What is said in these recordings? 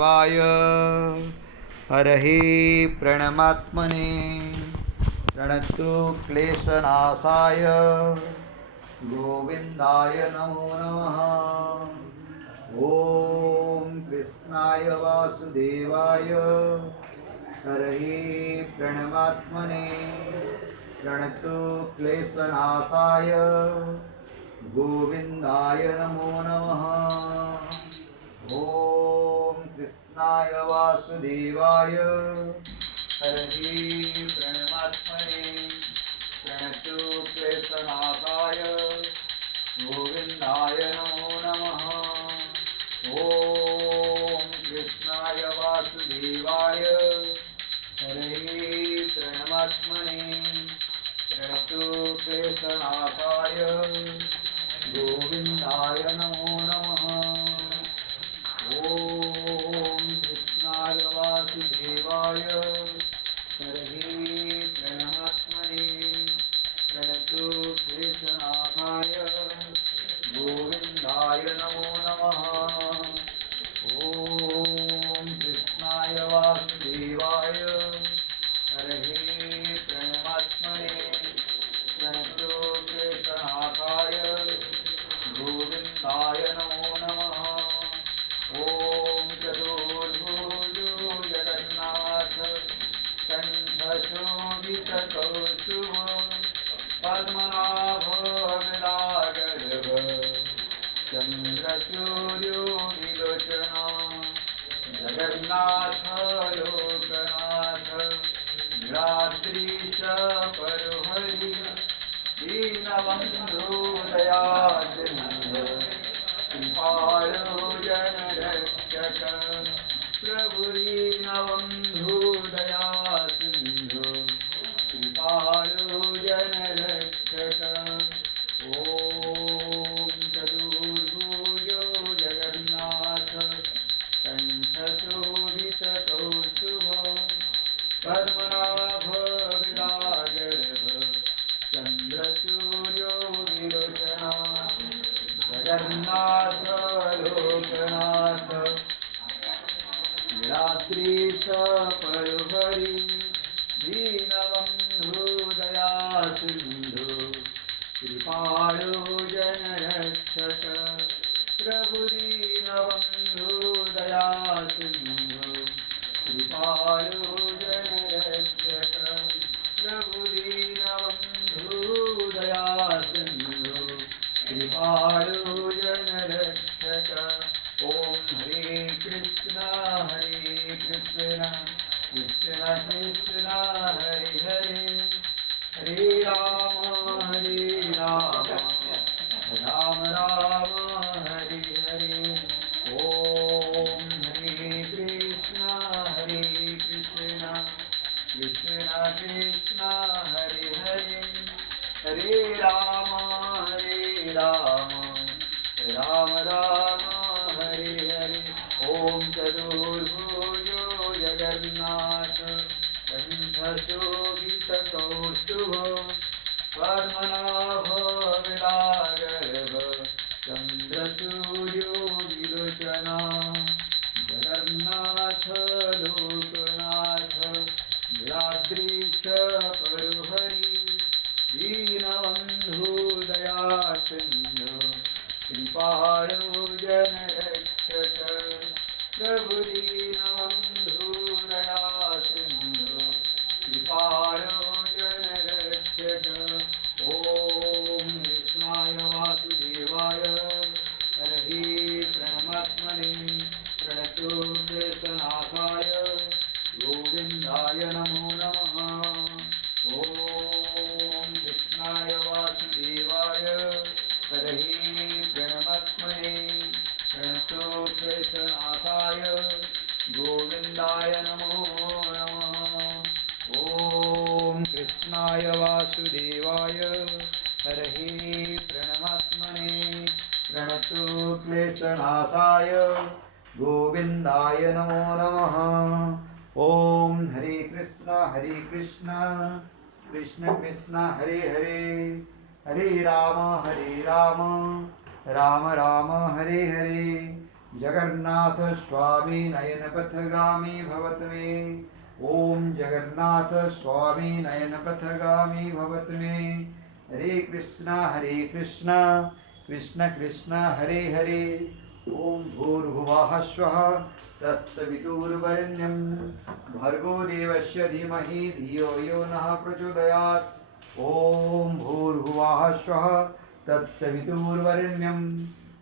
वाय हरहि प्रणमात्मने प्रणतु क्लेशनाशाय गोविंदाय नमो नमः। ओम कृष्णाय वासुदेवाय हरहि प्रणमात्मने प्रणतु क्लेशनाशाय गोविंदाय नमो नमः। ओम कृष्णाय वासुदेवाय हरहि प्रणमात्मने प्रणतु क्लेशनाशाय गोविंदाय नमो नमः। ओम कृष्णाय वासुदेवाय हरहि प्रणमात्मने प्रणतु क्लेशनाशाय गोविंदाय नमो नमः। ओम कृष्णाय वासुदेवाय हरहि प्रणमात्मने प्रणतु क्लेशनाशाय गोविंदाय नमो नमः। ओम कृष्णाय वासुदेवाय हरहि प्रणमात्मने प्रणतु क्लेशनाशाय गोविंदाय नमो नमः। ओम चतुर्भुजो जगन्नाथ कंठशोभितकौस्तुभ पद्मनाभ विराजरव चंद्रसूर्यो विलोचन जगन्नाथ लोकनाथ निराद्रीश परुहरि दीनबन्धु दयासिन्धु कृपालो जनरक्षक प्रभु दीनबन्धु दयासिन्धु कृपालो जनरक्षक। ओम चतुर्भुजो जगन्नाथ कंठशोभितकौस्तुभ पद्मनाभ विराजरव चंद्रसूर्यो विलोचन जगन्नाथ लोकनाथ निराद्रीश परुहरि दीनबन्धु दयासिन्धु कृपालो जनरक्षक प्रभु दीनबन्धु दयासिन्धु कृपालो जनरक्षक प्रभु दीनबन्धु दयासिन्धु कृपालो जनरक्षक। ओम हरे कृष्णा कृष्ण कृष्ण हरे हरे हरे राम राम राम हरे हरे। ओम हरे कृष्णा कृष्ण कृष्ण हरे हरे हरे राम राम राम हरे हरे। ओम चतुर्भुजो जगन्नाथ कंठशोभितकौस्तुभ पद्मनाभ विराजरव चंद्रसूर्यो विलोचन जगन्नाथ लोकनाथ निराद्रीश परुहरि दीनबन्धु दयासिन्धु कृपालो जनरक्षक प्रभु दीनबन्धु दयासिन्धु कृपालो जनरक्षक। ओम कृष्णाय वासुदेवाय हरहि प्रणमात्मने प्रणतु क्लेशनाशाय गोविंदाय नमो नमः। ओम कृष्णाय वासुदेवाय हरहि प्रणमात्मने प्रणतु क्लेशनाशाय गोविंदाय नमो नमः। ओम कृष्णाय वासुदेवाय हरहि प्रणमात्मने प्रणतु क्लेशनाशाय गोविंदाय नमो नमः। ओम हरे कृष्ण कृष्ण कृष्ण हरे हरे हरे राम राम राम हरे हरे जगन्नाथ स्वामी नयनपथगामी भवत मे। ओम जगन्नाथ स्वामी नयनपथगामी भवत मे। हरे कृष्णा कृष्ण कृष्ण हरे हरे। ओम भूर्भुवः स्वः तत्सवितुर्वरेण्यं भर्गो देवस्य धीमहि धियो यो नः प्रचोदयात्। ओम भूर्भुवः स्वः तत्सवितुर्वरेण्यं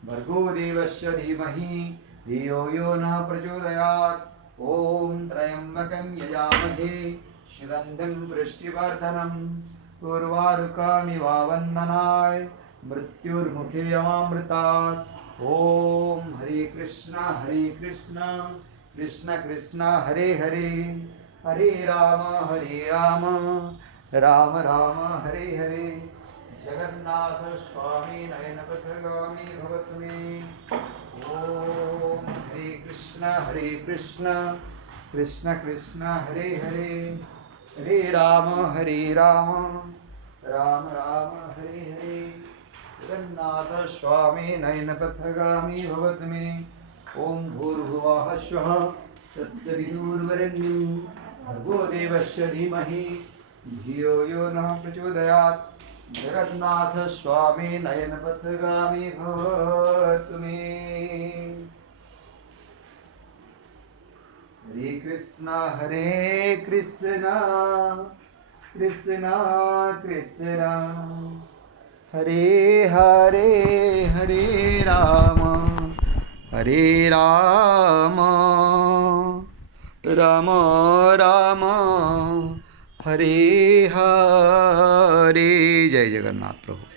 भर्गो देवस्य धीमहि धियो यो नः प्रचोदयात्। ओम त्र्यंबकं यजामहे सुगन्धिं पुष्टिवर्धनम् उर्वारुकमिव वन्दनाय मृत्युर्मुखे अमामृतात्। ओम हरे कृष्णा कृष्ण कृष्ण हरे हरे। हरे राम राम राम हरे हरे। जगन्नाथ स्वामी नयनपथगामी भवत मे। ओम हरे कृष्ण कृष्ण कृष्ण हरे हरे। हरे राम राम राम हरे हरे। जगन्नाथ स्वामी नयनपथगामी भवत मे। ओम भूर्भुवः स्वः तत्सवितुर्वरेण्यं भर्गो देवस्य धीमहि धियो यो नः प्रचोदयात्। जगन्नाथ स्वामी नयनपथगामी भवत मे। हरे कृष्णा कृष्ण कृष्ण हरे हरे। हरे राम राम राम हरे हरे। जय जगन्नाथ प्रभु।